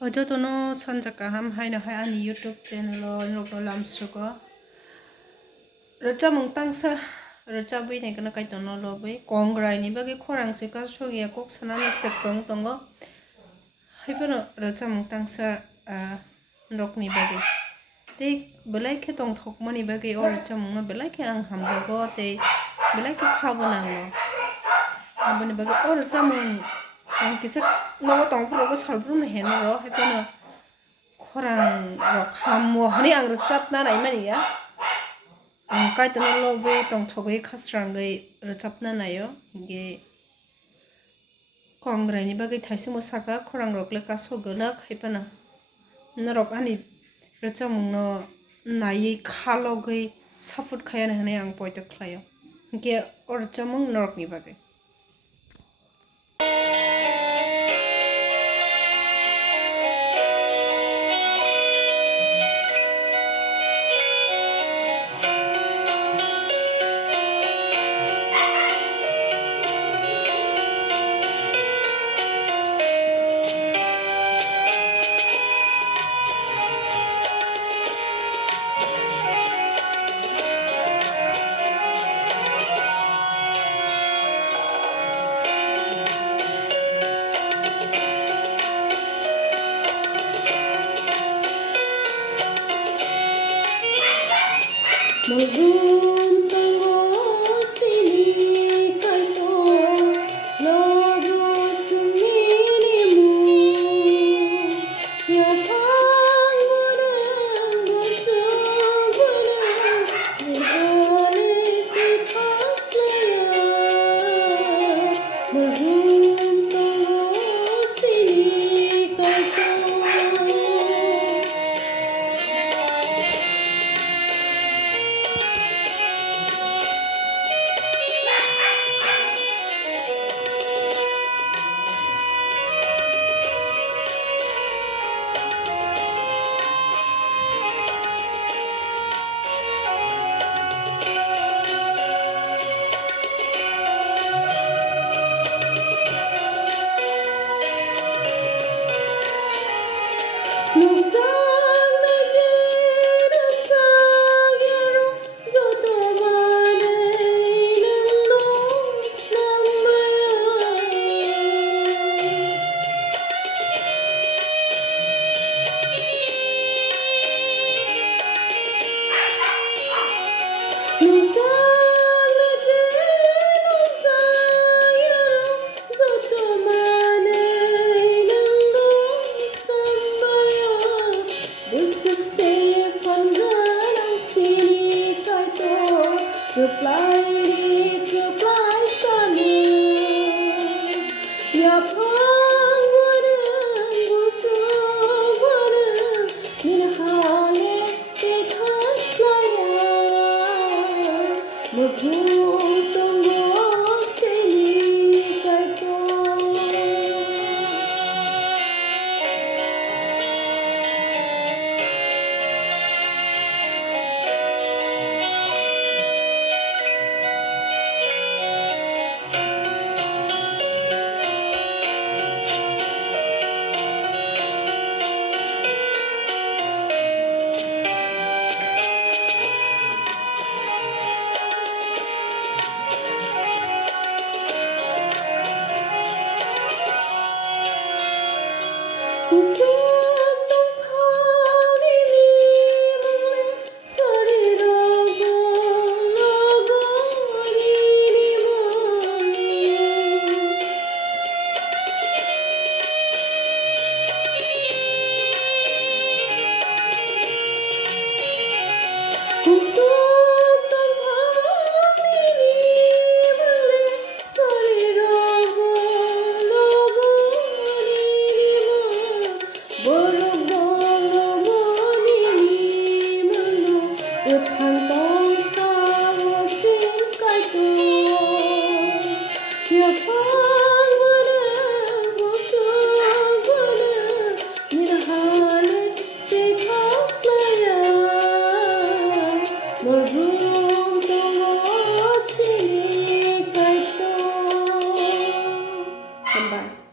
Ojo tono sanjakaham hai no hai ani YouTube channel lo nokno lamsruko rocha mungtangsa rocha bui ne kana kaitono lo bui kongrai ni bagi khorang se ka sogia kok sana mistake tongo haifano rocha mungtangsa rokni bagi tei belai ke tong thokmani bagi or rocha mungno belai ke ang hamjago tei belai ke khabo nanglo aboni bagi or rocha mung ang kisa nogo tongpro salbrum heno ro haifano khorang rok hammo hani ang rachap na nai mani ya ang kaitono lobe tongthogoi khasrangai rachap na nayo ge kongrai ni bagai thaisimo saka khorang rok le kaso gona khaipana norok ani rachamung no nai khalogoi support khayana hane ang poito khlayo ge or chamung norok ni bagai Molbrum tongo chini kaitor lobo sungini mu ya phang guneng busung guneng ni hale ti thak laya molbrum tongo chini kaitor Nuksak nage nuksak yaro zoto manei nang slamaya Nuksak nage nuksak yaro zoto manei nang slamaya Busuk se panggalang sini kaitor keplai sana ya pang guneng busuk guneng nin hale te khat laya Molbrum tongo sini kaitor Kusuk tong thang ni mule sari rogo logo ni mole Kusuk tong thang ni mule sari rogo logo ni mole Bolong bolong moni mano uthang tong sang sin kaitor ya phang guneng busuk guneng nin hale te thak laya Molbrum tongo chini kaitor. Bye.